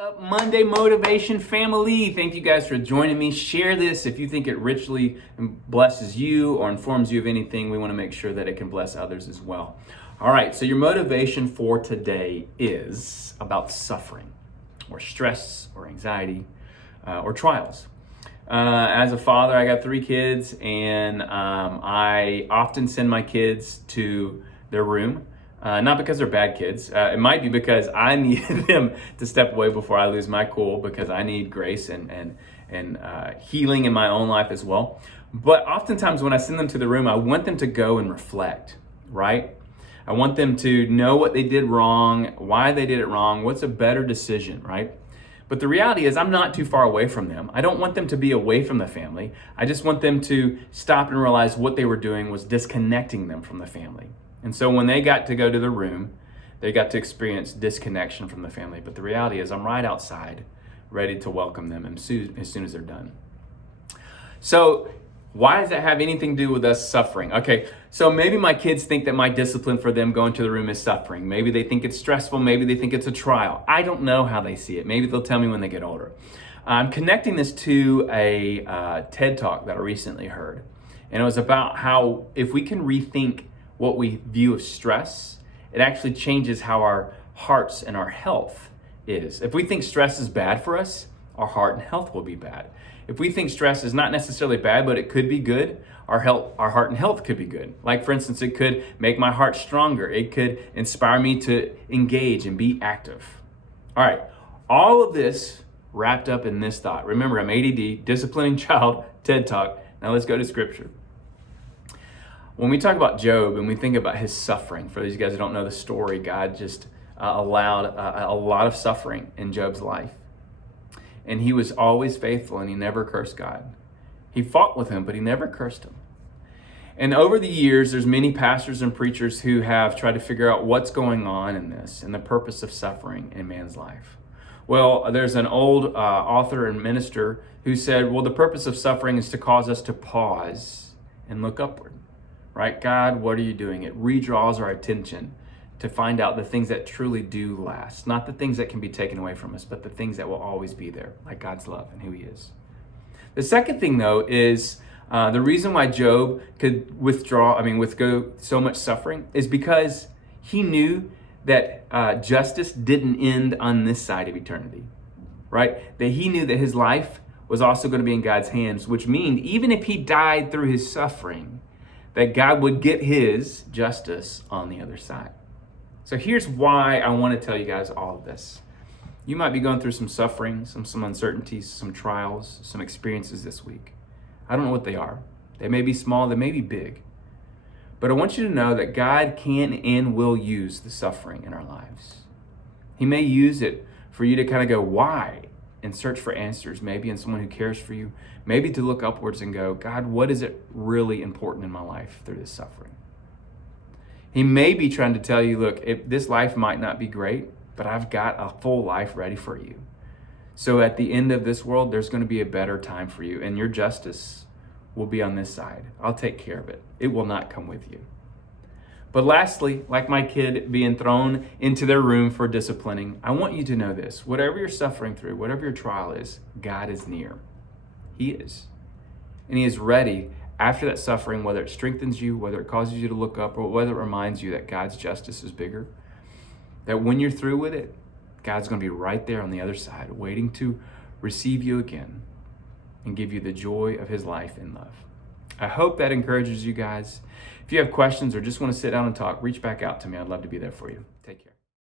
up, Monday Motivation family? Thank you guys for joining me. Share this if you think it richly blesses you or informs you of anything. We want to make sure that it can bless others as well. All right, so your motivation for today is about suffering or stress or anxiety or trials. As a father, I got 3 kids, and I often send my kids to their room. Not because they're bad kids. It might be because I need them to step away before I lose my cool, because I need grace and healing in my own life as well. But oftentimes when I send them to the room, I want them to go and reflect, right? I want them to know what they did wrong, why they did it wrong, what's a better decision, right? But the reality is I'm not too far away from them. I don't want them to be away from the family. I just want them to stop and realize what they were doing was disconnecting them from the family. And so when they got to go to the room, they got to experience disconnection from the family. But the reality is I'm right outside, ready to welcome them as soon as they're done. So why does that have anything to do with us suffering? Okay, so maybe my kids think that my discipline for them going to the room is suffering. Maybe they think it's stressful. Maybe they think it's a trial. I don't know how they see it. Maybe they'll tell me when they get older. I'm connecting this to a TED Talk that I recently heard. And it was about how if we can rethink what we view of stress, it actually changes how our hearts and our health is. If we think stress is bad for us, our heart and health will be bad. If we think stress is not necessarily bad, but it could be good, our heart and health could be good. Like, for instance, it could make my heart stronger. It could inspire me to engage and be active. All right, all of this wrapped up in this thought. Remember, I'm ADD, disciplining child, TED Talk. Now let's go to scripture. When we talk about Job and we think about his suffering, for these guys who don't know the story, God just allowed a lot of suffering in Job's life. And he was always faithful, and he never cursed God. He fought with him, but he never cursed him. And over the years, there's many pastors and preachers who have tried to figure out what's going on in this and the purpose of suffering in man's life. Well, there's an old author and minister who said, well, the purpose of suffering is to cause us to pause and look upward. Right? God, what are you doing? It redraws our attention to find out the things that truly do last. Not the things that can be taken away from us, but the things that will always be there, like God's love and who he is. The second thing, though, is the reason why Job could withgo so much suffering is because he knew that justice didn't end on this side of eternity, right? That he knew that his life was also going to be in God's hands, which means even if he died through his suffering, that God would get his justice on the other side. So here's why I want to tell you guys all of this. You might be going through some suffering, some uncertainties, some trials, some experiences this week. I don't know what they are. They may be small, they may be big. But I want you to know that God can and will use the suffering in our lives. He may use it for you to kind of go, why? And search for answers, maybe in someone who cares for you, maybe to look upwards and go, God, what is it really important in my life through this suffering? He may be trying to tell you, look, if this life might not be great, but I've got a full life ready for you. So at the end of this world, there's going to be a better time for you, and your justice will be on this side. I'll take care of it. It will not come with you. But lastly, like my kid being thrown into their room for disciplining, I want you to know this. Whatever you're suffering through, whatever your trial is, God is near. He is. And he is ready after that suffering, whether it strengthens you, whether it causes you to look up, or whether it reminds you that God's justice is bigger, that when you're through with it, God's going to be right there on the other side, waiting to receive you again and give you the joy of his life and love. I hope that encourages you guys. If you have questions or just want to sit down and talk, reach back out to me. I'd love to be there for you. Take care.